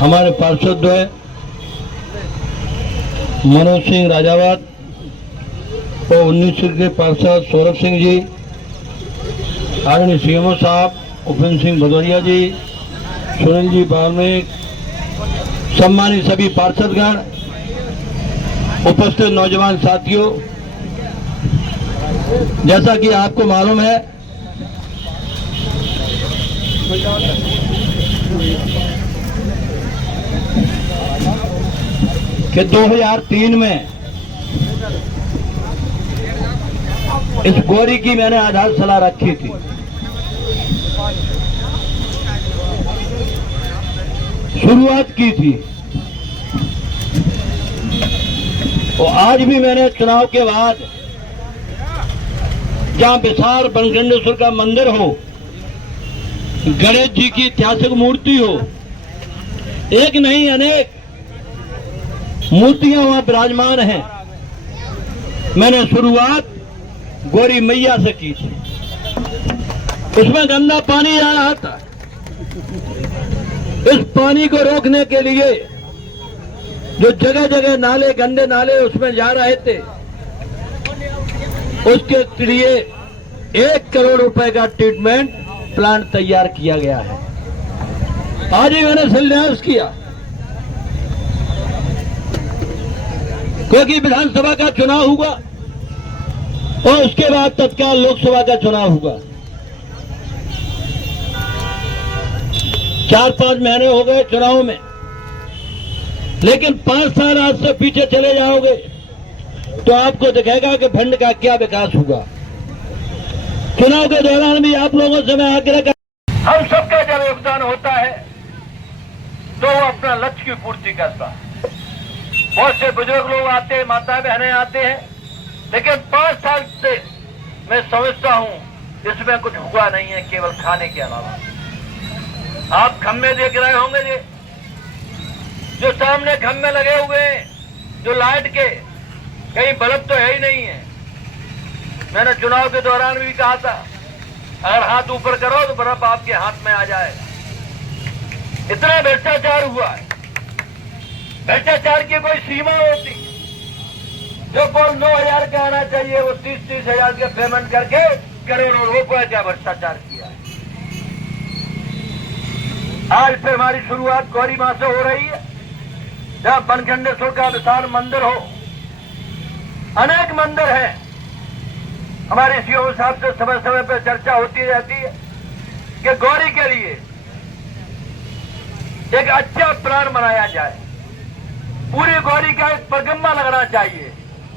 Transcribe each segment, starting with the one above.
हमारे पार्षद है मनोज सिंह राजावत और 19 के पार्षद सौरभ सिंह जी, आदरणीय सीएमओ साहब उपेंद्र सिंह भदौरिया जी, सुनील जी बाल्मीक, सम्मानित सभी पार्षदगण, उपस्थित नौजवान साथियों, जैसा कि आपको मालूम है कि 2003 में इस गोरी की मैंने आधारशिला रखी थी। शुरुआत की थी और आज भी मैंने चुनाव के बाद जहां विशाल बनखंडेश्वर का मंदिर हो, गणेश जी की ऐतिहासिक मूर्ति हो, एक नहीं अनेक मूर्तियां वहां विराजमान हैं, मैंने शुरुआत गोरी मैया से की थी। उसमें गंदा पानी आ रहा था। इस पानी को रोकने के लिए जो जगह जगह नाले, गंदे नाले उसमें जा रहे थे, उसके लिए 1 करोड़ रुपए का ट्रीटमेंट प्लांट तैयार किया गया है। आज ही मैंने शिलान्यास किया, क्योंकि विधानसभा का चुनाव हुआ और उसके बाद तत्काल लोकसभा का चुनाव हुआ। 4-5 महीने हो गए चुनाव में, लेकिन 5 साल आज से पीछे चले जाओगे तो आपको दिखेगा कि भिंड का क्या विकास हुआ। चुनाव के दौरान भी आप लोगों से मैं आग्रह कर, हम सबका जब योगदान होता है तो वो अपना लक्ष्य की पूर्ति करता है। बहुत से बुजुर्ग लोग आते हैं, माता बहनें आते हैं, लेकिन 5 साल से मैं समझता हूं इसमें कुछ हुआ नहीं है, केवल खाने के अलावा। आप खम्भे देख रहे होंगे जी, जो सामने खम्भे लगे हुए हैं, जो लाइट के, कहीं बल्ब तो है ही नहीं है। मैंने चुनाव के दौरान भी कहा था, अगर हाथ ऊपर करो तो बल्ब आपके हाथ में आ जाएगा। इतना भ्रष्टाचार हुआ है। भ्रष्टाचार की कोई सीमा होती? जो 9,000 का आना चाहिए वो 30-30 हजार का पेमेंट करके करोड़ों रुपए का भ्रष्टाचार किया है। आज फिर हमारी शुरुआत गौरी मां से हो रही है, जहां बनखंडेश्वर का विशाल मंदिर हो। अनेक मंदिर हैं। हमारे सीएम साहब से समय समय पर चर्चा होती रहती है कि गौरी के लिए एक अच्छा प्लान बनाया जाए। पूरी गौरी का एक परिक्रमा लगना चाहिए।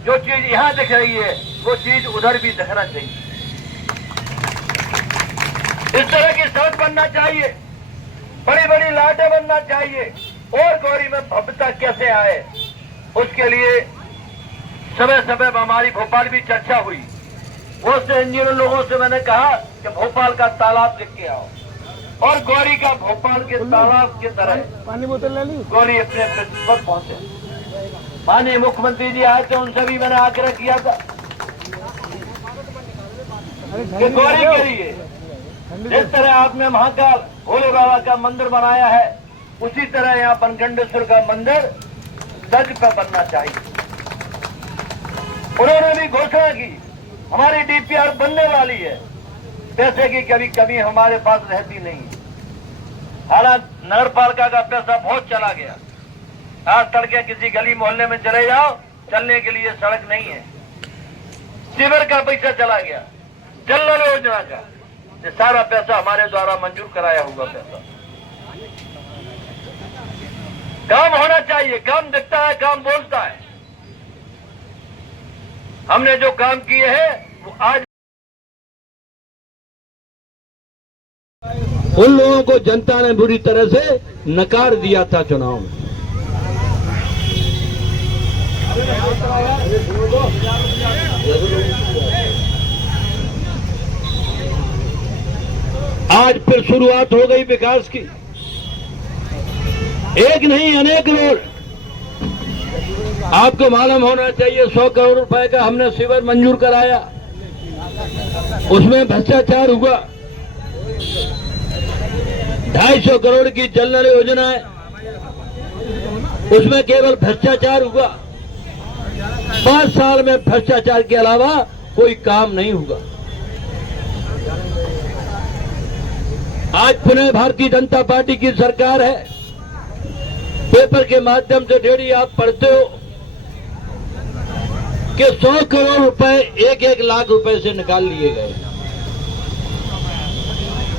जो चीज यहां दिख रही है वो चीज उधर भी दिखना चाहिए। इस तरह की सड़क बनना चाहिए, बड़ी बड़ी लाइटें बनना चाहिए, और गौरी में भव्यता कैसे आए उसके लिए समय समय पर हमारी भोपाल भी चर्चा हुई। बहुत से इंजीनियर लोगों से मैंने कहा कि भोपाल का तालाब देख के आओ, और गौरी का भोपाल के तालाब की तरह पानी बोतल ले ली, गौरी अपने प्रतिष्ठा पर पहुंचे। माननीय मुख्यमंत्री जी आए थे, उनसे भी मैंने आग्रह किया था कि गौरी के लिए जिस तरह आपने महाकाल भोले बाबा का मंदिर बनाया है, उसी तरह यहाँ बनखंडेश्वर का मंदिर तर्ज पर बनना चाहिए। उन्होंने भी घोषणा की हमारी डीपीआर बनने वाली है, पैसे की कभी कमी हमारे पास रहती नहीं। हालांकि नगर पालिका का पैसा बहुत चला गया। आज तड़के किसी गली मोहल्ले में चले जाओ, चलने के लिए सड़क नहीं है। सीवर का पैसा चला गया, जल नल योजना का, ये सारा पैसा हमारे द्वारा मंजूर कराया हुआ पैसा। काम होना चाहिए, काम दिखता है, काम बोलता है। हमने जो काम किए हैं वो आज उन लोगों को जनता ने बुरी तरह से नकार दिया था चुनाव में। आज फिर शुरुआत हो गई विकास की। एक नहीं अनेक रोड। आपको मालूम होना चाहिए 100 करोड़ रुपए का हमने सीवर मंजूर कराया, उसमें भ्रष्टाचार हुआ। 250 करोड़ की जल नल योजना है, उसमें केवल भ्रष्टाचार हुआ। 5 साल में भ्रष्टाचार के अलावा कोई काम नहीं हुआ। आज पुनः भारतीय जनता पार्टी की सरकार है। पेपर के माध्यम से डेली आप पढ़ते हो कि 100 करोड़ रुपए 1-1 लाख रुपए से निकाल लिए गए।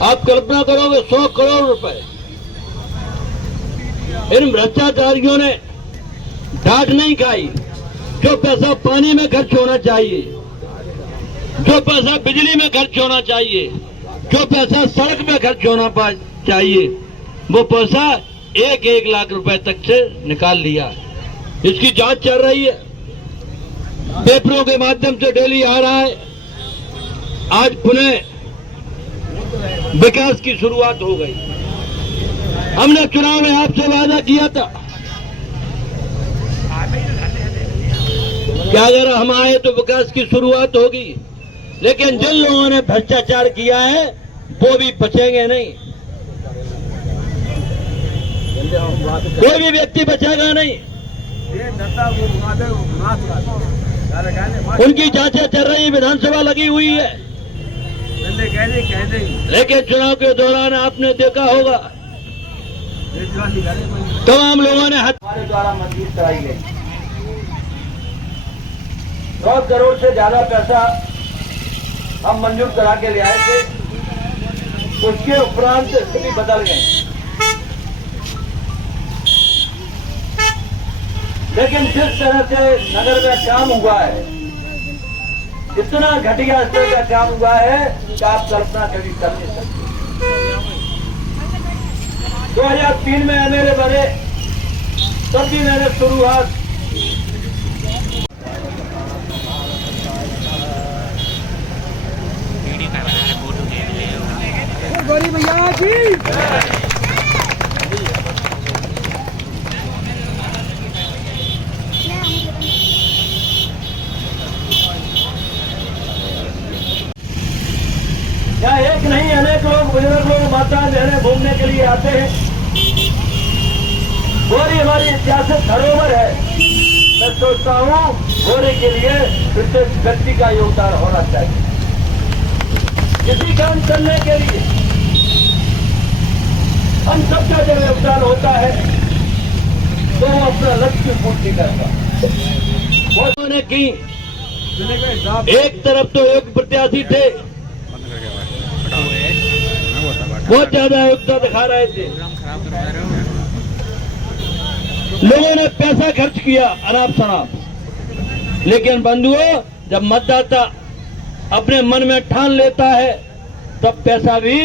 आप कल्पना करोगे 100 करोड़ रुपए। इन भ्रष्टाचारियों ने डांट नहीं खाई। जो पैसा पानी में खर्च होना चाहिए, जो पैसा बिजली में खर्च होना चाहिए, जो पैसा सड़क में खर्च होना चाहिए, वो पैसा 1-1 लाख रुपए तक से निकाल लिया। इसकी जांच चल रही है, पेपरों के माध्यम से डेली आ रहा है। आज पुनः विकास की शुरुआत हो गई। हमने चुनाव में आपसे वादा किया था कि अगर हम आए तो विकास की शुरुआत होगी, लेकिन जिन लोगों ने भ्रष्टाचार किया है वो भी बचेंगे नहीं। कोई भी व्यक्ति बचेगा नहीं। उनकी जांचें चल रही, विधानसभा लगी हुई है। लेकिन चुनाव के दौरान आपने देखा होगा तमाम लोगों ने हमारे द्वारा मंजूर कराई गई 100 करोड़ से ज्यादा पैसा हम मंजूर करा के ले आए थे। उसके उपरांत स्थिति बदल गई। लेकिन जिस तरह से नगर में काम हुआ है, इतना घटिया स्तर का काम हुआ है कि आप कल्पना कभी कर नहीं सकते। 2003 में एमएलए बने, तब भी मैंने शुरुआत गौरी भैया की क्या एक नहीं, अनेक लोग, बुजुर्ग लोग, माता बहनें घूमने के लिए आते हैं। गोरी हमारी ऐतिहासिक धरोहर है। मैं सोचता हूँ गोरी के लिए प्रत्येक व्यक्ति का योगदान होना चाहिए। किसी काम करने के लिए हम सबका जब योगदान होता है तो वो अपना लक्ष्य की पूर्ति करता है। उन्होंने की एक तरफ तो एक प्रत्याशी थे, बहुत ज्यादा योगदान दिखा रहे थे। लोगों ने पैसा खर्च किया अनाप शनाप। लेकिन बंधुओं, जब मतदाता अपने मन में ठान लेता है तब पैसा भी